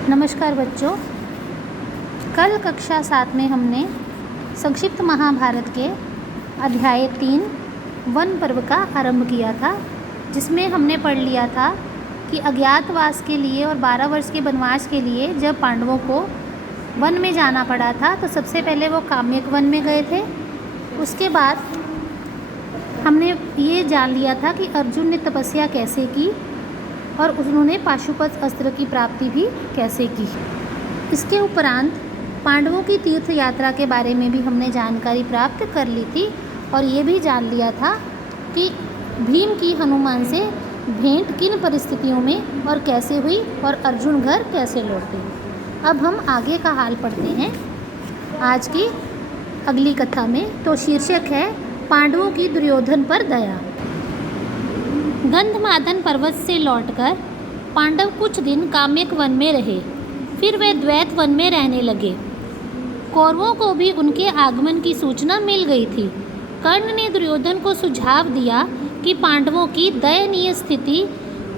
नमस्कार बच्चों। कल कक्षा 7 में हमने संक्षिप्त महाभारत के अध्याय 3 वन पर्व का आरंभ किया था, जिसमें हमने पढ़ लिया था कि अज्ञातवास के लिए और 12 वर्ष के वनवास के लिए जब पांडवों को वन में जाना पड़ा था तो सबसे पहले वो काम्यक वन में गए थे। उसके बाद हमने ये जान लिया था कि अर्जुन ने तपस्या कैसे की और उन्होंने पाशुपत अस्त्र की प्राप्ति भी कैसे की। इसके उपरांत पांडवों की तीर्थ यात्रा के बारे में भी हमने जानकारी प्राप्त कर ली थी और ये भी जान लिया था कि भीम की हनुमान से भेंट किन परिस्थितियों में और कैसे हुई और अर्जुन घर कैसे लौटे। अब हम आगे का हाल पढ़ते हैं आज की अगली कथा में। तो शीर्षक है पांडवों की दुर्योधन पर दया। गंधमादन पर्वत से लौटकर पांडव कुछ दिन काम्यक वन में रहे, फिर वे द्वैत वन में रहने लगे। कौरवों को भी उनके आगमन की सूचना मिल गई थी। कर्ण ने दुर्योधन को सुझाव दिया कि पांडवों की दयनीय स्थिति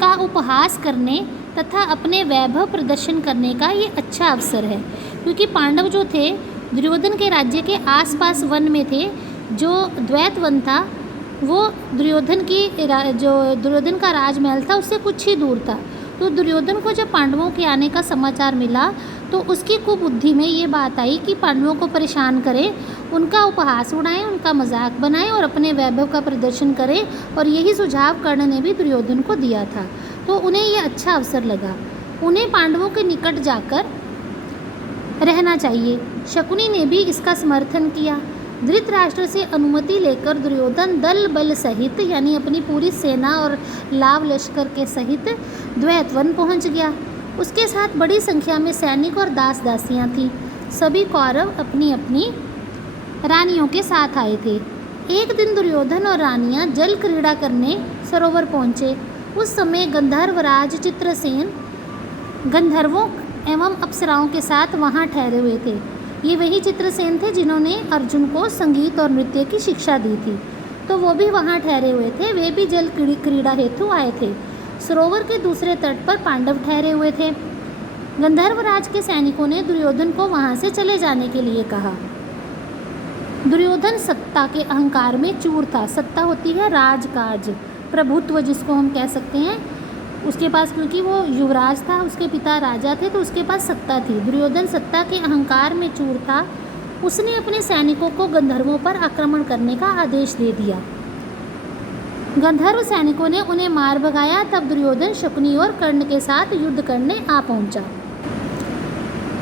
का उपहास करने तथा अपने वैभव प्रदर्शन करने का ये अच्छा अवसर है, क्योंकि पांडव जो थे दुर्योधन के राज्य के आसपास वन में थे। जो द्वैत वन था वो दुर्योधन का राजमहल था, उससे कुछ ही दूर था। तो दुर्योधन को जब पांडवों के आने का समाचार मिला तो उसकी कुबुद्धि में ये बात आई कि पांडवों को परेशान करें, उनका उपहास उड़ाएं, उनका मजाक बनाएं और अपने वैभव का प्रदर्शन करें। और यही सुझाव कर्ण ने भी दुर्योधन को दिया था। तो उन्हें ये अच्छा अवसर लगा। उन्हें पांडवों के निकट जाकर रहना चाहिए। शकुनी ने भी इसका समर्थन किया। धृतराष्ट्र से अनुमति लेकर दुर्योधन दल बल सहित यानी अपनी पूरी सेना और लाव लश्कर के सहित द्वैतवन पहुंच गया। उसके साथ बड़ी संख्या में सैनिक और दास दासियां थीं। सभी कौरव अपनी अपनी रानियों के साथ आए थे। एक दिन दुर्योधन और रानियां जल क्रीड़ा करने सरोवर पहुंचे। उस समय गंधर्वराज चित्रसेन गंधर्वों एवं अप्सराओं के साथ वहां ठहरे हुए थे। ये वही चित्रसेन थे जिन्होंने अर्जुन को संगीत और नृत्य की शिक्षा दी थी। तो वो भी वहाँ ठहरे हुए थे। वे भी जल क्रीड़ा हेतु आए थे। सरोवर के दूसरे तट पर पांडव ठहरे हुए थे। गंधर्वराज के सैनिकों ने दुर्योधन को वहाँ से चले जाने के लिए कहा। दुर्योधन सत्ता के अहंकार में चूर था। सत्ता होती है राजकाज, प्रभुत्व जिसको हम कह सकते हैं। उसके पास, क्योंकि वो युवराज था, उसके पिता राजा थे, तो उसके पास सत्ता थी। दुर्योधन सत्ता के अहंकार में चूर था। उसने अपने सैनिकों को गंधर्वों पर आक्रमण करने का आदेश दे दिया। गंधर्व सैनिकों ने उन्हें मार भगाया। तब दुर्योधन शकुनी और कर्ण के साथ युद्ध करने आ पहुंचा।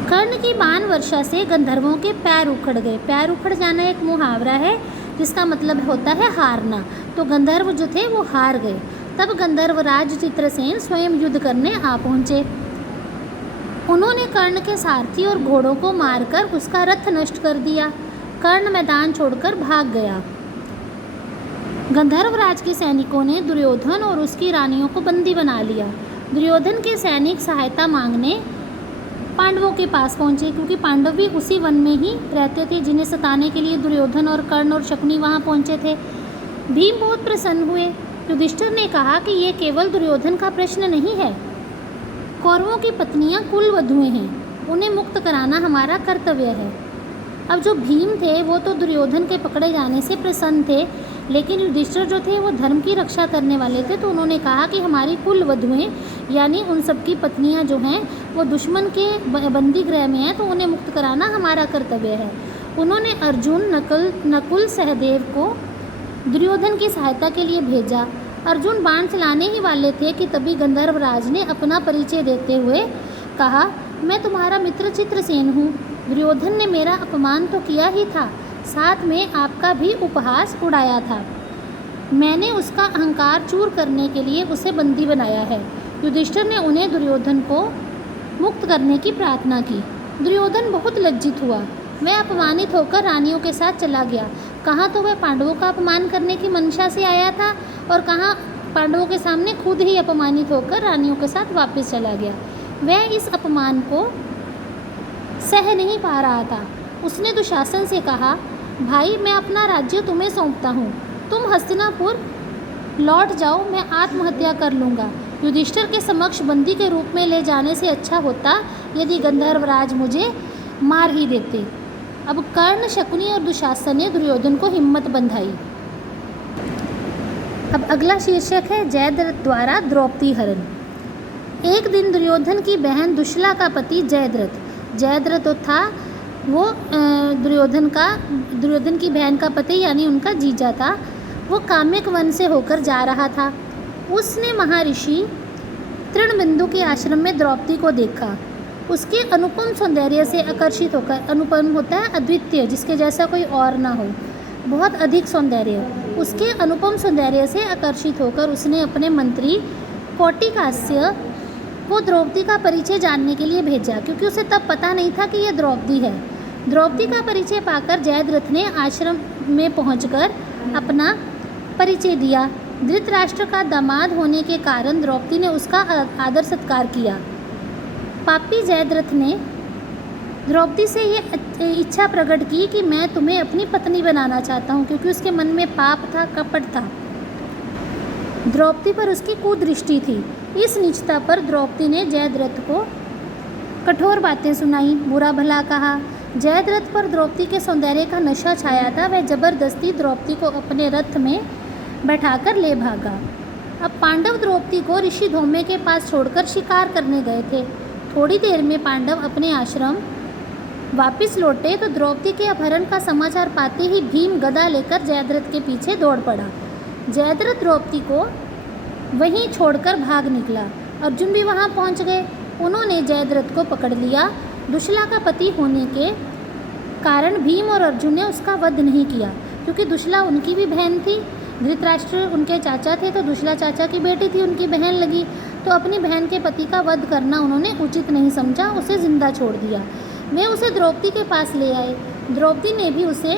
कर्ण की बाण वर्षा से गंधर्वों के पैर उखड़ गए। पैर उखड़ जाना एक मुहावरा है जिसका मतलब होता है हारना। तो गंधर्व जो थे वो हार गए। तब गंधर्वराज चित्रसेन स्वयं युद्ध करने आ पहुंचे। उन्होंने कर्ण के सारथी और घोड़ों को मारकर उसका रथ नष्ट कर दिया। कर्ण मैदान छोड़कर भाग गया। गंधर्वराज के सैनिकों ने दुर्योधन और उसकी रानियों को बंदी बना लिया। दुर्योधन के सैनिक सहायता मांगने पांडवों के पास पहुंचे, क्योंकि पांडव भी उसी वन में ही रहते थे जिन्हें सताने के लिए दुर्योधन और कर्ण और शकुनी वहां पहुंचे थे। भीम बहुत प्रसन्न हुए। युधिष्ठिर ने कहा कि ये केवल दुर्योधन का प्रश्न नहीं है। कौरवों की पत्नियां कुल वधुएं हैं, उन्हें मुक्त कराना हमारा कर्तव्य है। अब जो भीम थे वो तो दुर्योधन के पकड़े जाने से प्रसन्न थे, लेकिन युधिष्ठिर जो थे वो धर्म की रक्षा करने वाले थे। तो उन्होंने कहा कि हमारी कुल वधुएं यानी उन सबकी पत्नियां जो हैं वो दुश्मन के बंदी गृह में हैं, तो उन्हें मुक्त कराना हमारा कर्तव्य है। उन्होंने अर्जुन, नकुल, सहदेव को दुर्योधन की सहायता के लिए भेजा। अर्जुन बाण चलाने ही वाले थे कि तभी गंधर्वराज ने अपना परिचय देते हुए कहा, मैं तुम्हारा मित्र चित्रसेन हूँ। दुर्योधन ने मेरा अपमान तो किया ही था, साथ में आपका भी उपहास उड़ाया था। मैंने उसका अहंकार चूर करने के लिए उसे बंदी बनाया है। युधिष्ठिर ने उन्हें दुर्योधन को मुक्त करने की प्रार्थना की। दुर्योधन बहुत लज्जित हुआ। वह अपमानित होकर रानियों के साथ चला गया। कहाँ तो वह पांडवों का अपमान करने की मंशा से आया था और कहाँ पांडवों के सामने खुद ही अपमानित होकर रानियों के साथ वापस चला गया। वह इस अपमान को सह नहीं पा रहा था। उसने दुशासन से कहा, भाई मैं अपना राज्य तुम्हें सौंपता हूँ, तुम हस्तिनापुर लौट जाओ, मैं आत्महत्या कर लूँगा। युधिष्ठिर के समक्ष बंदी के रूप में ले जाने से अच्छा होता यदि गंधर्वराज मुझे मार ही देते। अब कर्ण, शकुनी और दुशासन ने दुर्योधन को हिम्मत बंधाई। अब अगला शीर्षक है जयद्रथ द्वारा द्रौपदी हरण। एक दिन दुर्योधन की बहन दुशला का पति जयद्रथ तो था वो दुर्योधन की बहन का पति यानी उनका जीजा था। वो काम्यक वन से होकर जा रहा था। उसने महर्षि तृणबिंदु के आश्रम में द्रौपदी को देखा। उसके अनुपम सौंदर्य से आकर्षित होकर, अनुपम होता है अद्वितीय, जिसके जैसा कोई और ना हो, बहुत अधिक सौंदर्य, उसके अनुपम सौंदर्य से आकर्षित होकर उसने अपने मंत्री कौटिकास्य को द्रौपदी का परिचय जानने के लिए भेजा, क्योंकि उसे तब पता नहीं था कि यह द्रौपदी है। द्रौपदी का परिचय पाकर जयद्रथ ने आश्रम में पहुंचकर अपना परिचय दिया। धृतराष्ट्र का दामाद होने के कारण द्रौपदी ने उसका आदर सत्कार किया। पापी जयद्रथ ने द्रौपदी से ये इच्छा प्रकट की कि मैं तुम्हें अपनी पत्नी बनाना चाहता हूँ, क्योंकि उसके मन में पाप था, कपट था। द्रौपदी पर उसकी कुदृष्टि थी। इस नीचता पर द्रौपदी ने जयद्रथ को कठोर बातें सुनाई, बुरा भला कहा। जयद्रथ पर द्रौपदी के सौंदर्य का नशा छाया था। वह जबरदस्ती द्रौपदी को अपने रथ में बैठाकर ले भागा। अब पांडव द्रौपदी को ऋषि धौम्य के पास छोड़कर शिकार करने गए थे। थोड़ी देर में पांडव अपने आश्रम वापस लौटे तो द्रौपदी के अपहरण का समाचार पाते ही भीम गदा लेकर जयद्रथ के पीछे दौड़ पड़ा। जयद्रथ द्रौपदी को वहीं छोड़कर भाग निकला। अर्जुन भी वहां पहुंच गए। उन्होंने जयद्रथ को पकड़ लिया। दुशला का पति होने के कारण भीम और अर्जुन ने उसका वध नहीं किया, क्योंकि दुशला उनकी भी बहन थी। धृतराष्ट्र उनके चाचा थे तो दुशला चाचा की बेटी थी, उनकी बहन लगी, तो अपनी बहन के पति का वध करना उन्होंने उचित नहीं समझा, उसे जिंदा छोड़ दिया। वे उसे द्रौपदी के पास ले आए। द्रौपदी ने भी उसे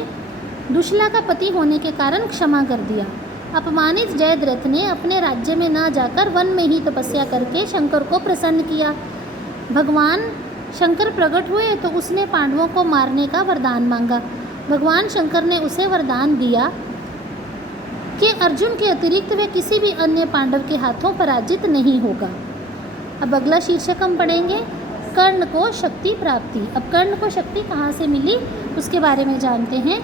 दुशला का पति होने के कारण क्षमा कर दिया। अपमानित जयद्रथ ने अपने राज्य में न जाकर वन में ही तपस्या करके शंकर को प्रसन्न किया। भगवान शंकर प्रकट हुए तो उसने पांडवों को मारने का वरदान मांगा। भगवान शंकर ने उसे वरदान दिया कि अर्जुन के अतिरिक्त वे किसी भी अन्य पांडव के हाथों पराजित नहीं होगा। अब अगला शीर्षक हम पढ़ेंगे कर्ण को शक्ति प्राप्ति। अब कर्ण को शक्ति कहाँ से मिली उसके बारे में जानते हैं।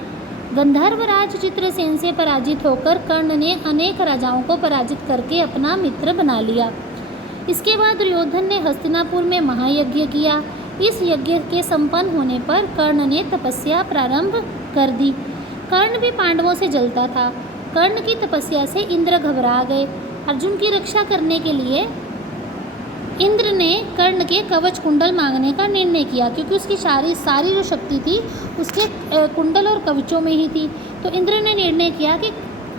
गंधर्वराज चित्रसेन से पराजित होकर कर्ण ने अनेक राजाओं को पराजित करके अपना मित्र बना लिया। इसके बाद दुर्योधन ने हस्तिनापुर में महायज्ञ किया। इस यज्ञ के संपन्न होने पर कर्ण ने तपस्या प्रारंभ कर दी। कर्ण भी पांडवों से जलता था। कर्ण की तपस्या से इंद्र घबरा गए। अर्जुन की रक्षा करने के लिए इंद्र ने कर्ण के कवच कुंडल मांगने का निर्णय किया, क्योंकि उसकी सारी जो शक्ति थी उसके कुंडल और कवचों में ही थी। तो इंद्र ने निर्णय किया कि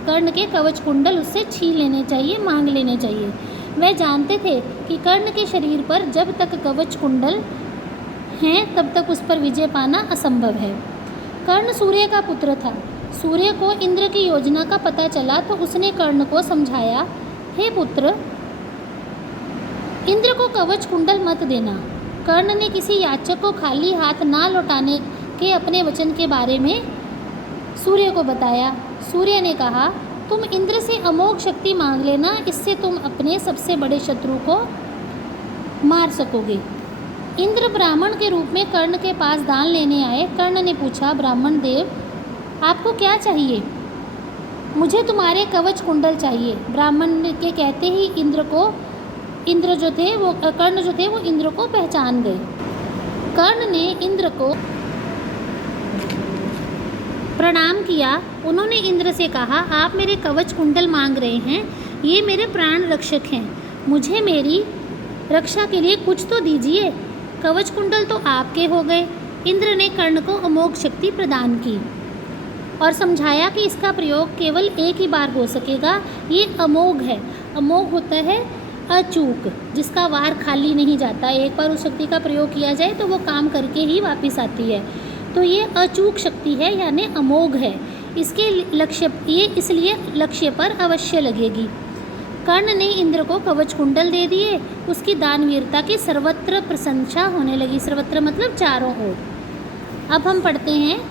कर्ण के कवच कुंडल उससे छीन लेने चाहिए, मांग लेने चाहिए। वह जानते थे कि कर्ण के शरीर पर जब तक कवच कुंडल हैं तब तक उस पर विजय पाना असंभव है। कर्ण सूर्य का पुत्र था। सूर्य को इंद्र की योजना का पता चला तो उसने कर्ण को समझाया, हे पुत्र, इंद्र को कवच कुंडल मत देना। कर्ण ने किसी याचक को खाली हाथ ना लौटाने के अपने वचन के बारे में सूर्य को बताया। सूर्य ने कहा, तुम इंद्र से अमोघ शक्ति मांग लेना, इससे तुम अपने सबसे बड़े शत्रु को मार सकोगे। इंद्र ब्राह्मण के रूप में कर्ण के पास दान लेने आए। कर्ण ने पूछा, ब्राह्मण देव, आपको क्या चाहिए? मुझे तुम्हारे कवच कुंडल चाहिए। ब्राह्मण के कहते ही कर्ण जो थे वो इंद्र को पहचान गए। कर्ण ने इंद्र को प्रणाम किया। उन्होंने इंद्र से कहा, आप मेरे कवच कुंडल मांग रहे हैं, ये मेरे प्राण रक्षक हैं, मुझे मेरी रक्षा के लिए कुछ तो दीजिए। कवच कुंडल तो आपके हो गए। इंद्र ने कर्ण को अमोघ शक्ति प्रदान की और समझाया कि इसका प्रयोग केवल एक ही बार हो सकेगा। ये अमोघ है। अमोघ होता है अचूक, जिसका वार खाली नहीं जाता। एक बार उस शक्ति का प्रयोग किया जाए तो वो काम करके ही वापस आती है। तो ये अचूक शक्ति है, यानी अमोघ है। इसलिए लक्ष्य पर अवश्य लगेगी। कर्ण ने इंद्र को कवच कुंडल दे दिए। उसकी दानवीरता की सर्वत्र प्रशंसा होने लगी। सर्वत्र मतलब चारों ओर। अब हम पढ़ते हैं